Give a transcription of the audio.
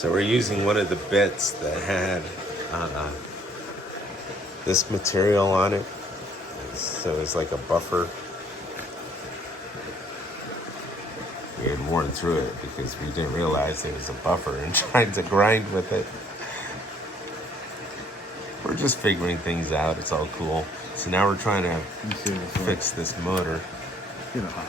So we're using one of the bits that had this material on it. So it's like a buffer. We had worn through it because we didn't realize it was a buffer and tried to grind with it. We're just figuring things out. It's all cool. So now we're trying to fix this motor. You know how.